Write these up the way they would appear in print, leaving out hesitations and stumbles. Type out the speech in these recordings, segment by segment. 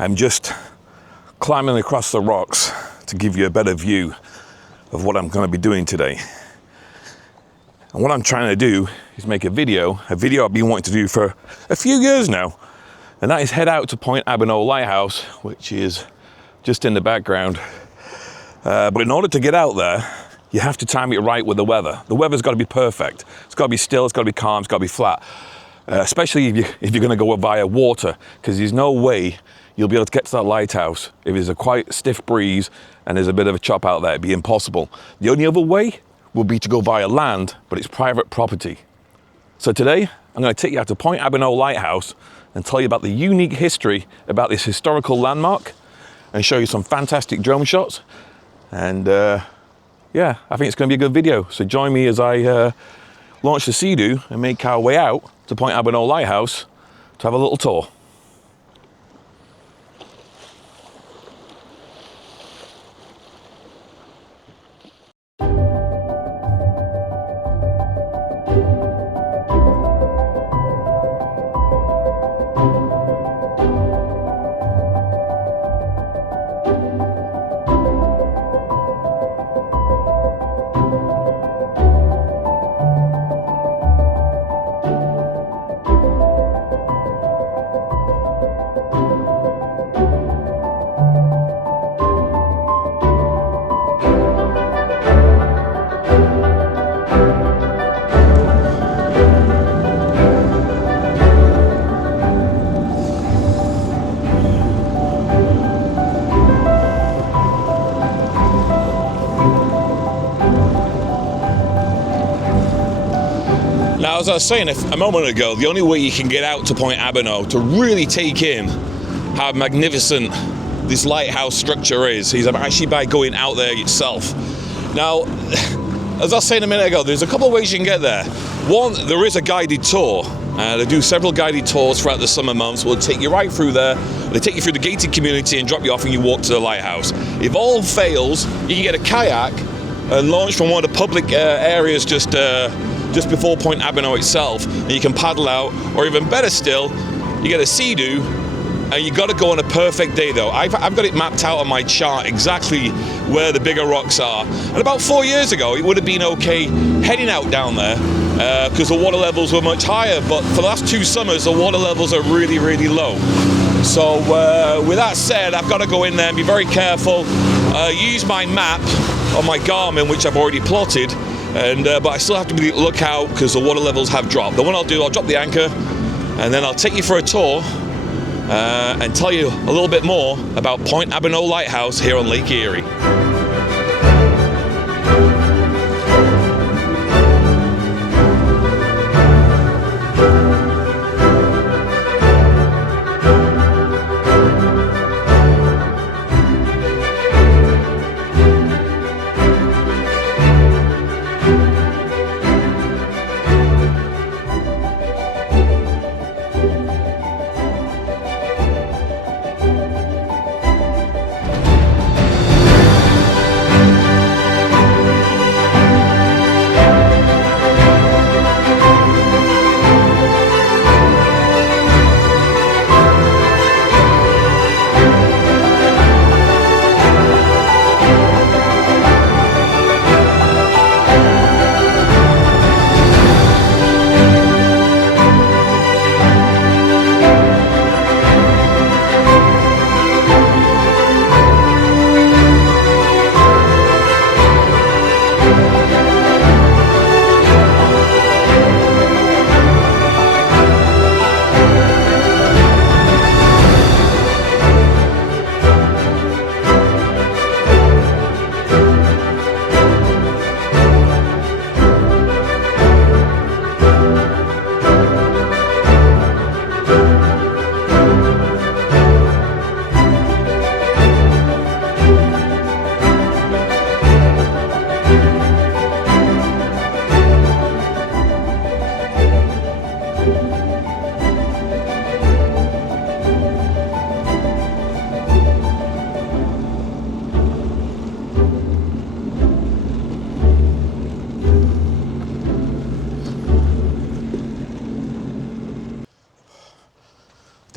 I'm just climbing across the rocks to give you a better view of what I'm going to be doing today. And what I'm trying to do is make a video I've been wanting to do for a few years now, and that is head out to Point Abino Lighthouse, which is just in the background. But in order to get out there, you have to time it right with the weather. The weather's got to be perfect. It's got to be still, it's got to be calm, it's got to be flat. Especially if you're going to go via water, because there's no way you'll be able to get to that lighthouse if there's a quite stiff breeze and there's a bit of a chop out there. It'd be impossible. The only other way would be to go via land, but it's private property. So today, I'm going to take you out to Point Abino Lighthouse and tell you about the unique history about this historical landmark and show you some fantastic drone shots. And yeah, I think it's going to be a good video. So join me as I launch the Sea-Doo and make our way out to Point Abino Lighthouse to have a little tour. Now, as I was saying a moment ago, the only way you can get out to Point Abino to really take in how magnificent this lighthouse structure is actually by going out there yourself. Now, as I was saying a minute ago, there's a couple of ways you can get there. One, there is a guided tour. They do several guided tours throughout the summer months. We'll take you right through there. They take you through the gated community and drop you off and you walk to the lighthouse. If all fails, you can get a kayak and launch from one of the public areas just before Point Abino itself, and you can paddle out, or even better still, you get a Sea-Doo, and you got to go on a perfect day though. I've got it mapped out on my chart exactly where the bigger rocks are. And about 4 years ago, it would have been okay heading out down there because the water levels were much higher. But for the last 2 summers, the water levels are really, really low. So with that said, I've got to go in there and be very careful. Use my map on my Garmin, which I've already plotted. But I still have to be look out because the water levels have dropped. Then what I'll do, I'll drop the anchor and then I'll take you for a tour and tell you a little bit more about Point Abino Lighthouse here on Lake Erie.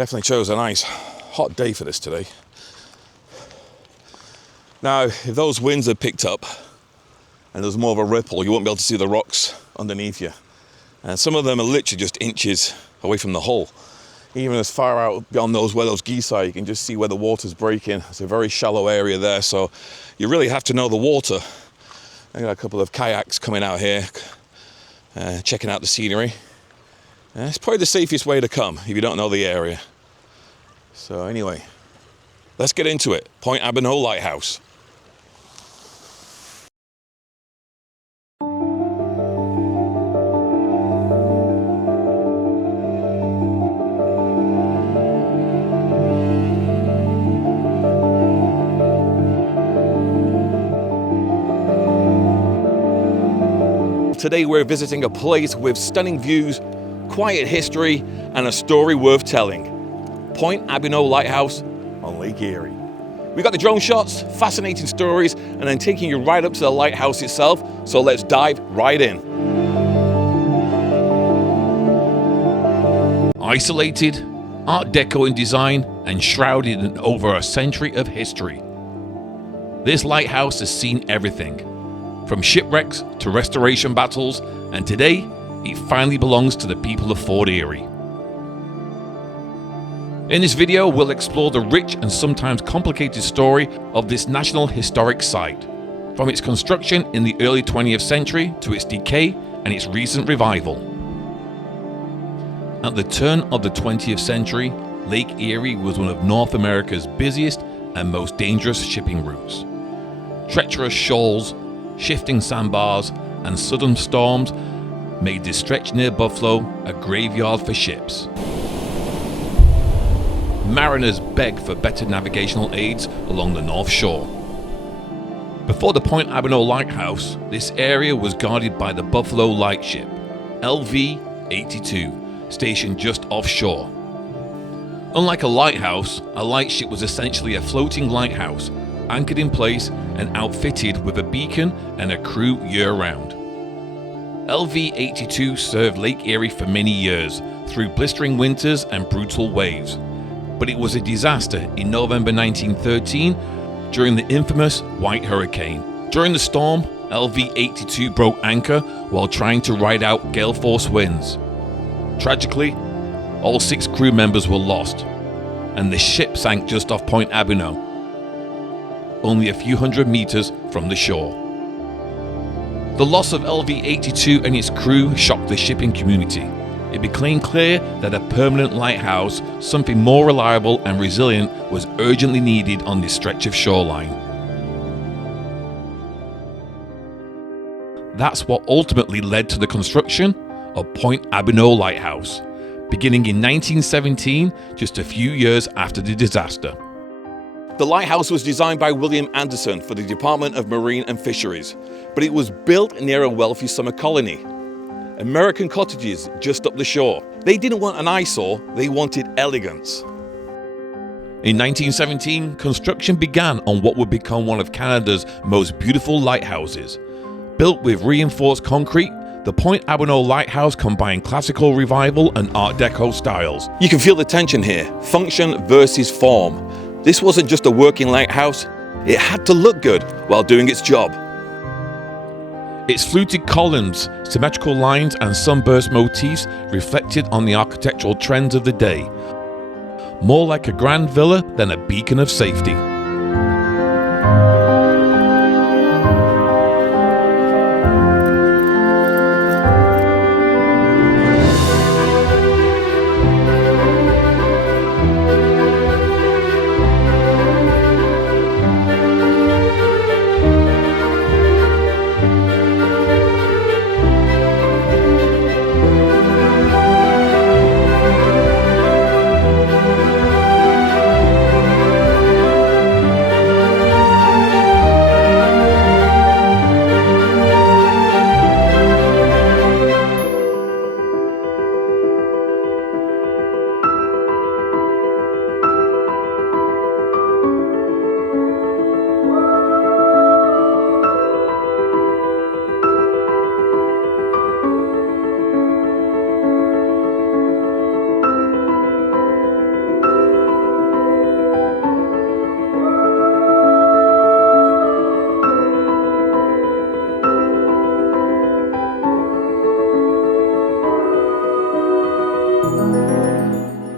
Definitely chose a nice hot day for this today. Now, if those winds had picked up and there's more of a ripple, you won't be able to see the rocks underneath you. And some of them are literally just inches away from the hull. Even as far out beyond those where those geese are, you can just see where the water's breaking. It's a very shallow area there, so you really have to know the water. I got a couple of kayaks coming out here, checking out the scenery. It's probably the safest way to come if you don't know the area. So anyway, let's get into it. Point Abino Lighthouse. Today we're visiting a place with stunning views, quiet history, and a story worth telling. Point Abino Lighthouse on Lake Erie. We got the drone shots, fascinating stories, and then taking you right up to the lighthouse itself, so let's dive right in. Isolated, Art Deco in design, and shrouded in over a century of history, this lighthouse has seen everything. From shipwrecks to restoration battles, and today, it finally belongs to the people of Fort Erie. In this video, we'll explore the rich and sometimes complicated story of this National Historic Site, from its construction in the early 20th century to its decay and its recent revival. At the turn of the 20th century, Lake Erie was one of North America's busiest and most dangerous shipping routes. Treacherous shoals, shifting sandbars, and sudden storms made this stretch near Buffalo a graveyard for ships. Mariners begged for better navigational aids along the North Shore. Before the Point Abino Lighthouse, this area was guarded by the Buffalo Lightship LV-82, stationed just offshore. Unlike a lighthouse, a lightship was essentially a floating lighthouse, anchored in place and outfitted with a beacon and a crew year-round. LV-82 served Lake Erie for many years, through blistering winters and brutal waves. But it was a disaster in November 1913 during the infamous White Hurricane. During the storm, LV-82 broke anchor while trying to ride out gale force winds. Tragically, all 6 crew members were lost, and the ship sank just off Point Abino, only a few hundred meters from the shore. The loss of LV-82 and its crew shocked the shipping community. It became clear that a permanent lighthouse, something more reliable and resilient, was urgently needed on this stretch of shoreline. That's what ultimately led to the construction of Point Abino Lighthouse, beginning in 1917, just a few years after the disaster. The lighthouse was designed by William Anderson for the Department of Marine and Fisheries, but it was built near a wealthy summer colony. American cottages just up the shore. They didn't want an eyesore, they wanted elegance. In 1917, construction began on what would become one of Canada's most beautiful lighthouses. Built with reinforced concrete, the Point Abino Lighthouse combined classical revival and Art Deco styles. You can feel the tension here, function versus form. This wasn't just a working lighthouse, it had to look good while doing its job. Its fluted columns, symmetrical lines, and sunburst motifs reflected on the architectural trends of the day. More like a grand villa than a beacon of safety.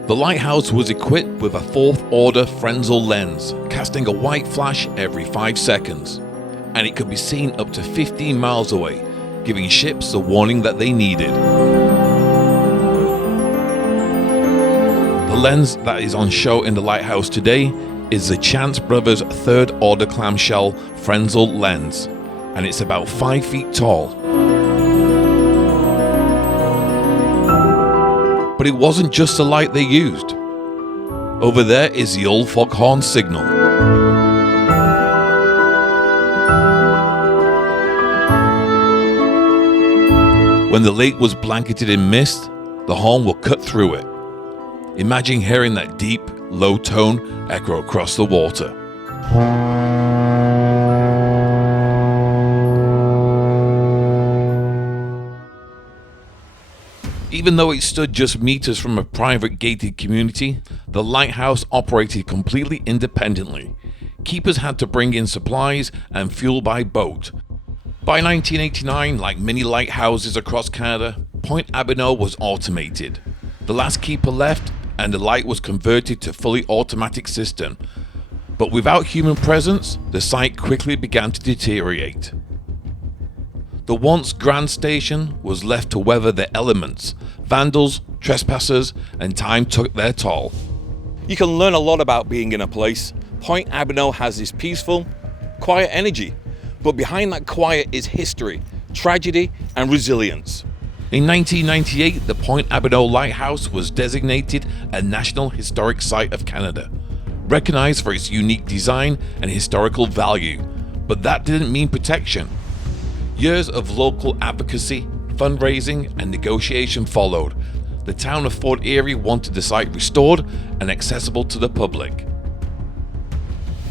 The lighthouse was equipped with a 4th order Fresnel lens, casting a white flash every 5 seconds, and it could be seen up to 15 miles away, giving ships the warning that they needed. The lens that is on show in the lighthouse today is the Chance Brothers 3rd order clamshell Fresnel lens, and it's about 5 feet tall. But it wasn't just the light they used. Over there is the old foghorn signal. When the lake was blanketed in mist, the horn will cut through it. Imagine hearing that deep, low tone echo across the water. Even though it stood just meters from a private gated community, the lighthouse operated completely independently. Keepers had to bring in supplies and fuel by boat. By 1989, like many lighthouses across Canada, Point Abino was automated. The last keeper left and the light was converted to fully automatic system. But without human presence, the site quickly began to deteriorate. The once grand station was left to weather the elements. Vandals, trespassers, and time took their toll. You can learn a lot about being in a place. Point Abino has this peaceful, quiet energy, but behind that quiet is history, tragedy, and resilience. In 1998, the Point Abino Lighthouse was designated a National Historic Site of Canada, recognized for its unique design and historical value. But that didn't mean protection. Years of local advocacy, fundraising, and negotiation followed. The town of Fort Erie wanted the site restored and accessible to the public.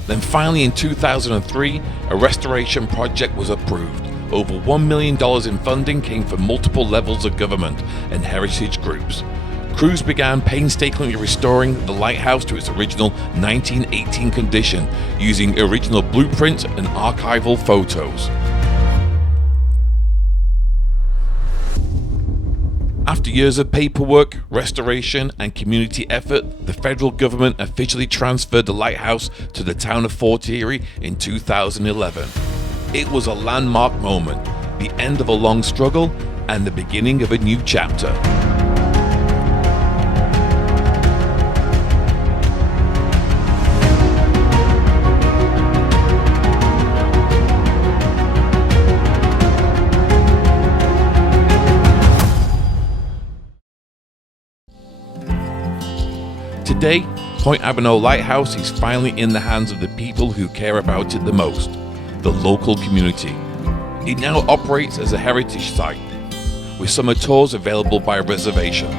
Then finally in 2003, a restoration project was approved. Over $1 million in funding came from multiple levels of government and heritage groups. Crews began painstakingly restoring the lighthouse to its original 1918 condition, using original blueprints and archival photos. After years of paperwork, restoration, and community effort, the federal government officially transferred the lighthouse to the town of Fort Erie in 2011. It was a landmark moment, the end of a long struggle and the beginning of a new chapter. Today, Point Abino Lighthouse is finally in the hands of the people who care about it the most, the local community. It now operates as a heritage site, with summer tours available by reservation.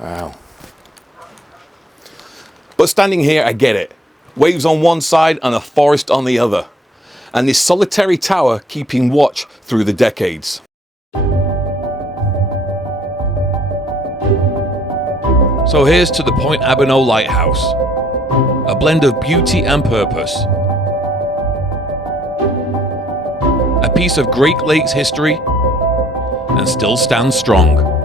Wow. But standing here, I get it. Waves on one side and a forest on the other. And this solitary tower keeping watch through the decades. So here's to the Point Abino Lighthouse, a blend of beauty and purpose, a piece of Great Lakes history, and still stands strong.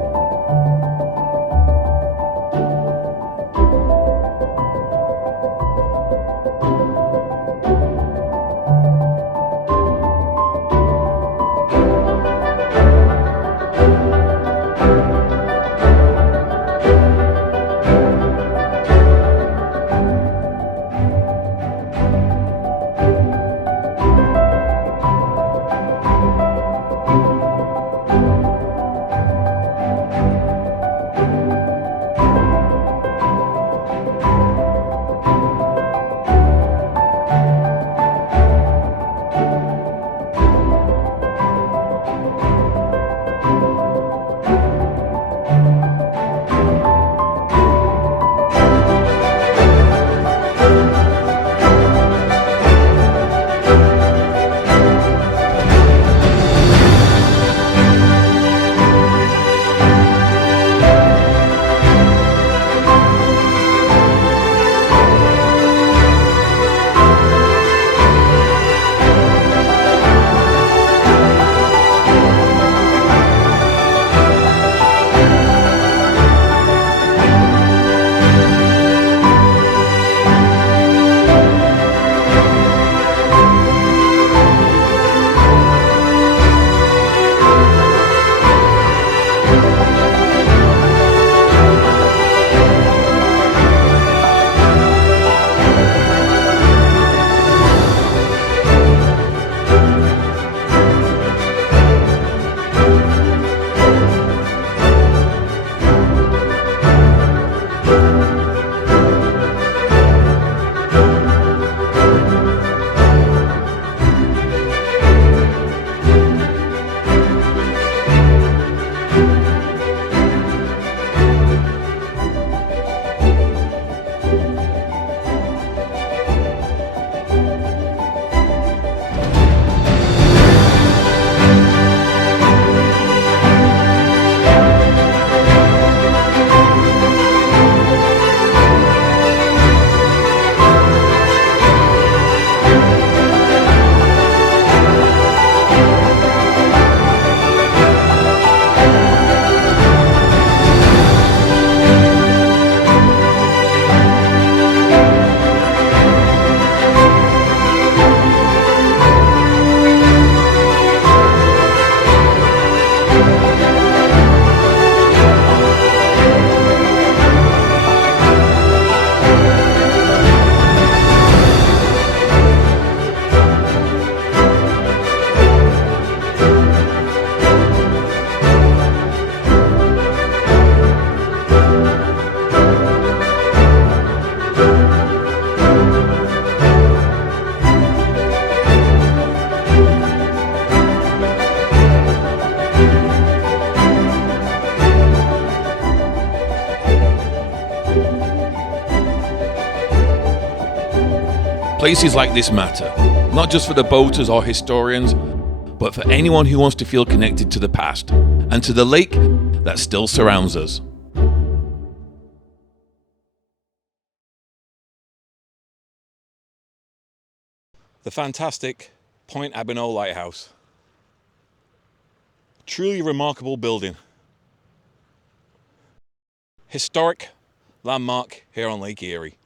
Places like this matter, not just for the boaters or historians, but for anyone who wants to feel connected to the past and to the lake that still surrounds us. The fantastic Point Abino Lighthouse. Truly remarkable building. Historic landmark here on Lake Erie.